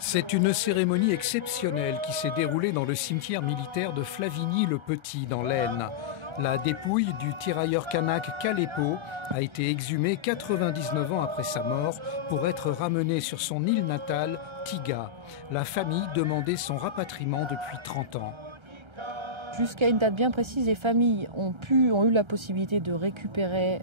C'est une cérémonie exceptionnelle qui s'est déroulée dans le cimetière militaire de Flavigny-le-Petit, dans l'Aisne. La dépouille du tirailleur kanak Kalepo a été exhumée 99 ans après sa mort pour être ramenée sur son île natale, Tiga. La famille demandait son rapatriement depuis 30 ans. Jusqu'à une date bien précise, les familles ont eu la possibilité de récupérer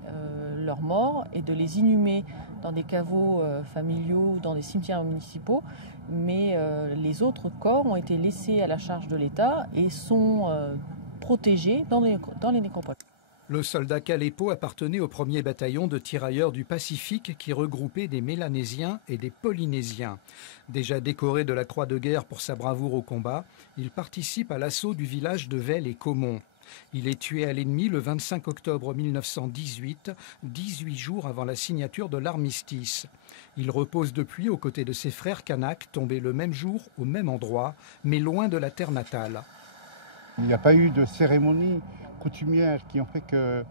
leurs morts et de les inhumer dans des caveaux familiaux, dans des cimetières municipaux. Mais les autres corps ont été laissés à la charge de l'État et sont protégés dans les nécropoles. Le soldat Kalepo appartenait au 1er bataillon de tirailleurs du Pacifique qui regroupait des Mélanésiens et des Polynésiens. Déjà décoré de la Croix de guerre pour sa bravoure au combat, il participe à l'assaut du village de Velle et Caumont. Il est tué à l'ennemi le 25 octobre 1918, 18 jours avant la signature de l'armistice. Il repose depuis aux côtés de ses frères kanaks tombés le même jour au même endroit, mais loin de la terre natale. Il n'y a pas eu de cérémonie coutumière qui ont fait que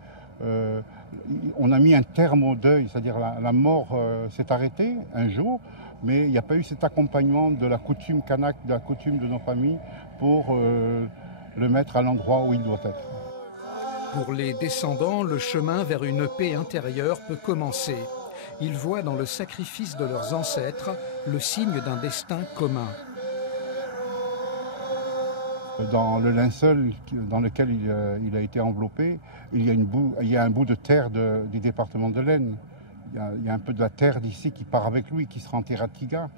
on a mis un terme au deuil, c'est-à-dire la mort s'est arrêtée un jour, mais il n'y a pas eu cet accompagnement de la coutume kanak, de la coutume de nos familles pour le mettre à l'endroit où il doit être. Pour les descendants, le chemin vers une paix intérieure peut commencer. Ils voient dans le sacrifice de leurs ancêtres le signe d'un destin commun. Dans le linceul dans lequel il a été enveloppé, il y a un bout de terre du département de l'Aisne. Il y a un peu de la terre d'ici qui part avec lui, qui sera enterré à Tiga.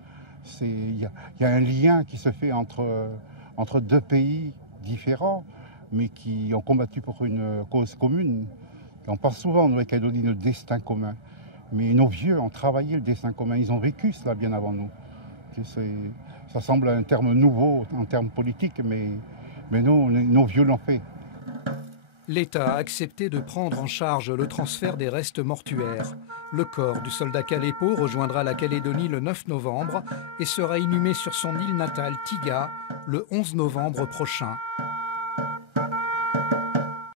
Il y a un lien qui se fait entre deux pays différents, mais qui ont combattu pour une cause commune. Et on parle souvent en Nouvelle-Calédonie de destin commun. Mais nos vieux ont travaillé le destin commun, ils ont vécu cela bien avant nous. Ça semble un terme nouveau en termes politiques, mais nous, nos vieux l'ont fait. L'État a accepté de prendre en charge le transfert des restes mortuaires. Le corps du soldat Kalepo rejoindra la Calédonie le 9 novembre et sera inhumé sur son île natale Tiga le 11 novembre prochain.